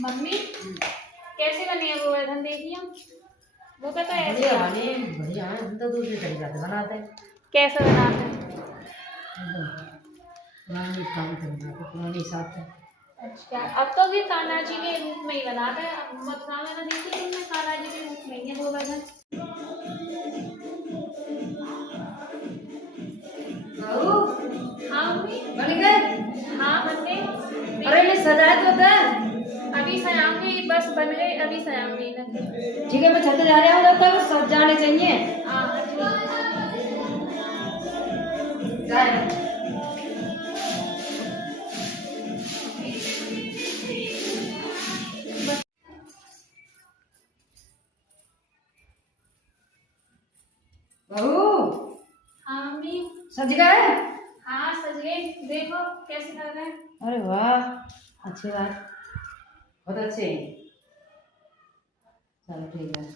Mummy कैसे बने हैं गोवर्धन देवी हम? वो पता है ऐसे बढ़िया बने, बढ़िया है। हम तो दूसरे तरीके से बनाते हैं। कैसे बनाते हैं? पुरानी काम से बनाते, पुरानी साथ है। अच्छा, अब तो भी कान्हा जी के रूप में ही बनाते हैं। अब मथुरा में ना देखिए तुमने कान्हा जी के रूप में ही है गोवर्धन। बहू हाँ मम्मी। बन गए? हाँ बन गए। अरे मैं सजाए तो था। अभी सजाऊंगी, बस बन गए, अभी सजाऊंगी ना। ठीक है, मैं छत जा रहा हूँ, तब सब जाने चाहिए। हाँ जाए। बहू हाँ मम्मी। सज गए? हाँ सज गए, देखो कैसे कर रहे हैं। अरे वाह, अच्छी बात, बहुत अच्छे। चलो ठीक है।